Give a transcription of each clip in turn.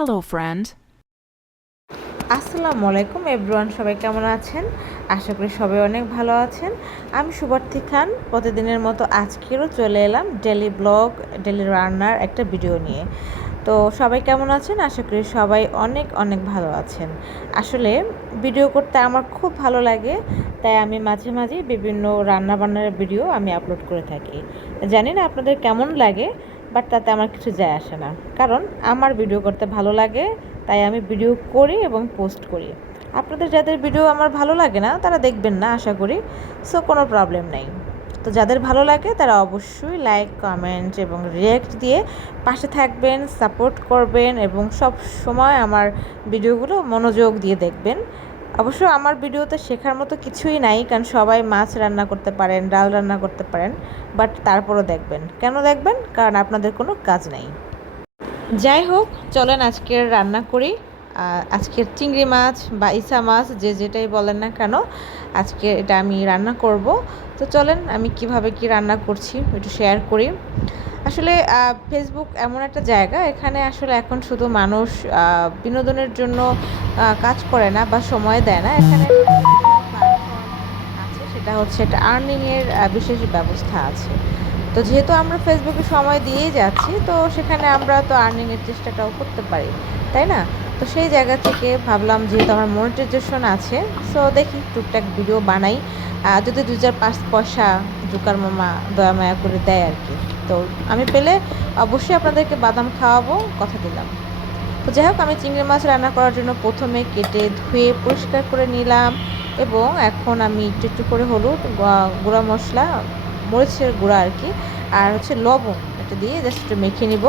Hello, friend. আসসালামু আলাইকুম everyone, সবাই কেমন আছেন? আশা করি সবাই অনেক ভালো আছেন। আমি সুবর্তি খান প্রতিদিনের মতো আজকেরও চলে এলাম ডেলি ব্লগ, ডেলি রান্নার একটা ভিডিও নিয়ে। তো সবাই কেমন আছেন? আশা করি সবাই অনেক অনেক ভালো আছেন। আসলে ভিডিও করতে আমার খুব ভালো লাগে, তাই আমি মাঝে মাঝে বিভিন্ন রান্নাবান্নার ভিডিও আমি আপলোড করে থাকি। জানি না আপনাদের কেমন লাগে, বাট তাতে আমার কিছু যায় আসে না, কারণ আমার ভিডিও করতে ভালো লাগে, তাই আমি ভিডিও করি এবং পোস্ট করি। আপনাদের যাদের ভিডিও আমার ভালো লাগে না তারা দেখবেন না আশা করি, সো কোনো প্রবলেম নেই। তো যাদের ভালো লাগে তারা অবশ্যই লাইক, কমেন্ট এবং রিয়্যাক্ট দিয়ে পাশে থাকবেন, সাপোর্ট করবেন এবং সব সময় আমার ভিডিওগুলো মনোযোগ দিয়ে দেখবেন। অবশ্য আমার ভিডিওতে শেখার মতো কিছুই নাই, কারণ সবাই মাছ রান্না করতে পারেন, ডাল রান্না করতে পারেন, বাট তারপরও দেখবেন। কেন দেখবেন? কারণ আপনাদের কোনো কাজ নেই। যাই হোক, চলেন আজকের রান্না করি। আজকের চিংড়ি মাছ বা ইসা মাছ যে যেটাই বলেন না কেন, আজকে এটা আমি রান্না করব। তো চলেন আমি কিভাবে কি রান্না করছি একটু শেয়ার করি। আসলে ফেসবুক এমন একটা জায়গা, এখানে আসলে এখন শুধু মানুষ বিনোদনের জন্য কাজ করে না বা সময় দেয় না, এখানে প্ল্যাটফর্ম আছে, সেটা হচ্ছে একটা আর্নিংয়ের বিশেষ ব্যবস্থা আছে। তো যেহেতু আমরা ফেসবুকে সময় দিয়েই যাচ্ছি, তো সেখানে আমরা তো আর্নিংয়ের চেষ্টাটাও করতে পারি, তাই না? তো সেই জায়গা থেকে ভাবলাম যেহেতু আমার মনিটাইজেশন আছে, সো দেখি টুকটাক ভিডিও বানাই, যদি 2-4-5 পয়সা জুকার মামা দয়া মায়া করে দেয় আর কি। তো আমি পেলে অবশ্যই আপনাদেরকে বাদাম খাওয়াবো, কথা দিলাম। তো যাই হোক, আমি চিংড়ি মাছ রান্না করার জন্য প্রথমে কেটে ধুয়ে পরিষ্কার করে নিলাম, এবং এখন আমি একটু একটু করে হলুদ, গুঁড়া মশলা, মরিচের গুঁড়া আর কি, আর হচ্ছে লবণ, এটা দিয়ে জাস্ট একটু মেখে নিব।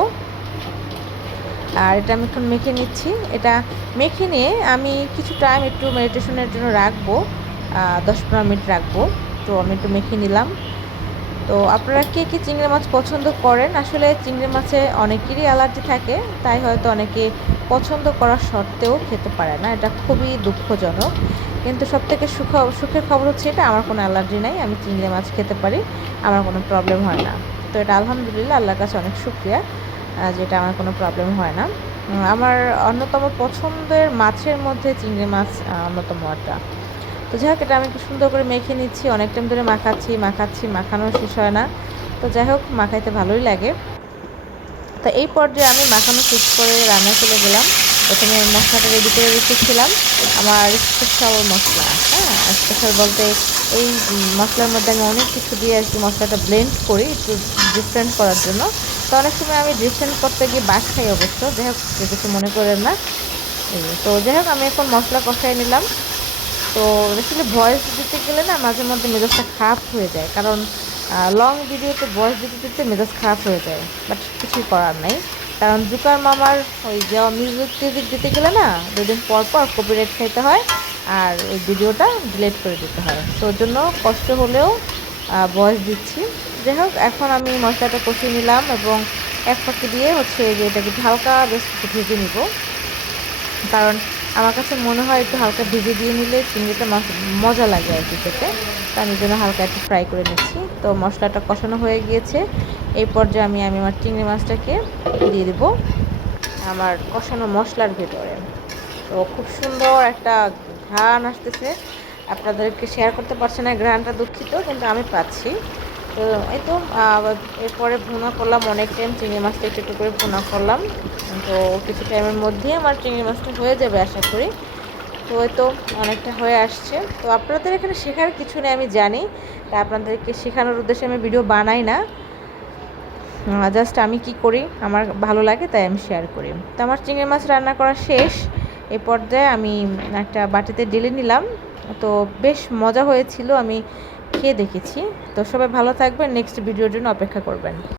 আর এটা আমি এখন মেখে নিচ্ছি। এটা মেখে নিয়ে আমি কিছু টাইম একটু মেডিটেশনের জন্য রাখবো, 10-15 মিনিট রাখবো। তো আমি একটু মেখে নিলাম। তো আপনারা কে কে চিংড়ি মাছ পছন্দ করেন? আসলে চিংড়ি মাছে অনেকেরই অ্যালার্জি থাকে, তাই হয়তো অনেকে পছন্দ করা সত্ত্বেও খেতে পারে না, এটা খুবই দুঃখজনক। কিন্তু সবথেকে সুখের খবর হচ্ছে এটা, আমার কোনো অ্যালার্জি নাই, আমি চিংড়ি মাছ খেতে পারি, আমার কোনো প্রবলেম হয় না। তো এটা আলহামদুলিল্লাহ, আল্লাহর কাছে অনেক শুকরিয়া যেটা আমার কোনো প্রবলেম হয় না। আমার অন্যতম পছন্দের মাছের মধ্যে চিংড়ি মাছ অন্যতম একটা। তো যাই হোক, এটা আমি একটু সুন্দর করে মেখে নিচ্ছি, অনেক টাইম ধরে মাখাচ্ছি, মাখানো শেষ হয় না। তো যাই হোক, মাখাইতে ভালোই লাগে। তো এই পর্যায়ে আমি মাখানো শেষ করে রান্না চলে গেলাম। প্রথমে মশলাটা রেডি করে রেখেছিলাম, আমার স্পেশাল মশলা। হ্যাঁ, স্পেশাল বলতে এই মশলার মধ্যে আমি অনেক কিছু দিয়ে আর কি মশলাটা ব্লেন্ড করি একটু ডিফারেন্ট করার জন্য। তো অনেক সময় আমি ডিফারেন্ট করতে গিয়ে বাদ খাই অবশ্য, যাই হোক কিছু মনে করেন না। তো যাই হোক, আমি এখন মশলা কষাই নিলাম। তো আসলে ভয়েস দিতে গেলে না মাঝে মধ্যে মেজাজটা খারাপ হয়ে যায়, কারণ লং ভিডিওতে ভয়েস দিতে দিতে মেজাজ খারাপ হয়ে যায়, বাট কিছুই করার নাই। কারণ জুকার মামার ওই দেওয়া মিউজিক টিউজিক দিতে গেলে না 2 দিন পর পর কপিরাইট খাইতে হয়, আর ওই ভিডিওটা ডিলিট করে দিতে হয়। তো ওর জন্য কষ্ট হলেও ভয়েস দিচ্ছি। যাই হোক, এখন আমি মশলাটা কষিয়ে নিলাম এবং এক ফাঁকি দিয়ে হচ্ছে যে এটাকে হালকা বেশ ভেজে নিব, কারণ আমার কাছে মনে হয় একটু হালকা ভেজে দিয়ে নিলে চিংড়িটা মজা লাগে আর কি খেতে। তো আমি জন্য হালকা একটু ফ্রাই করে নিচ্ছি। তো মশলাটা কষানো হয়ে গিয়েছে, এই পর্যায়ে আমি আমার চিংড়ি মাছটাকে দিয়ে দেবো আমার কষানো মশলার ভেতরে। তো খুব সুন্দর একটা ঘ্রাণ আসতেছে, আপনাদেরকে শেয়ার করতে পারছি না ঘ্রাণটা, দুঃখিত, কিন্তু আমি পাচ্ছি। তো এই তো এরপরে ভুনা করলাম, অনেক টাইম চিংড়ি মাছটা একটু একটু করে ভুনা করলাম। তো কিছু টাইমের মধ্যেই আমার চিংড়ি মাছটা হয়ে যাবে আশা করি। তো এই তো অনেকটা হয়ে আসছে। তো আপনাদের এখানে শেখার কিছু নেই আমি জানি, তা আপনাদেরকে শেখানোর উদ্দেশ্যে আমি ভিডিও বানাই না, জাস্ট আমি কি করি আমার ভালো লাগে তাই আমি শেয়ার করি। তো আমার চিংড়ি মাছ রান্না করা শেষ, এই পর্যায়ে আমি একটা বাটিতে ঢেলে নিলাম। তো বেশ মজা হয়েছিল, আমি খেয়ে দেখেছি। তো সবাই ভালো থাকবেন, নেক্সট ভিডিওর জন্য অপেক্ষা করবেন।